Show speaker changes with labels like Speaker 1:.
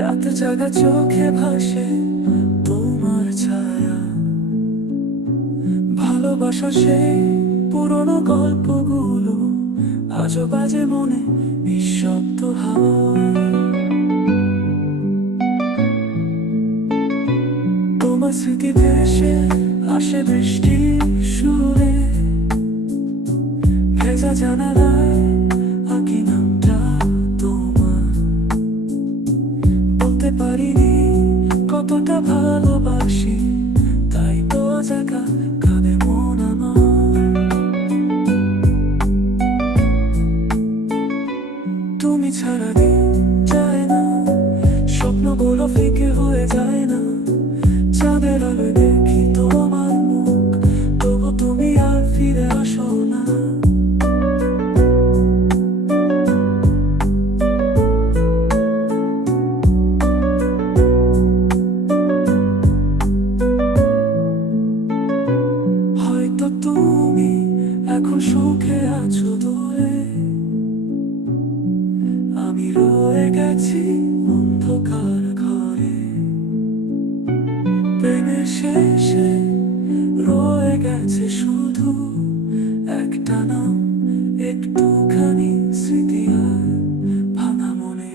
Speaker 1: রাত জাগা চোখে ভাসে তোমার ছায়া। ভালোবাসা সেই পুরনো গল্পগুলো আজও বাজে মনে নিঃশব্দ হাওয়া। তোমার স্মৃতি ভেসে আসে বৃষ্টি সুরে। ভেজা জানালায় পারিনি। কতটা ভালোবাসি রয়ে গেছি অন্ধকার ঘরে। শেষে রয়ে গেছে শুধু একটা নাম একটুখানি স্মৃতি আর ভাঙা মনে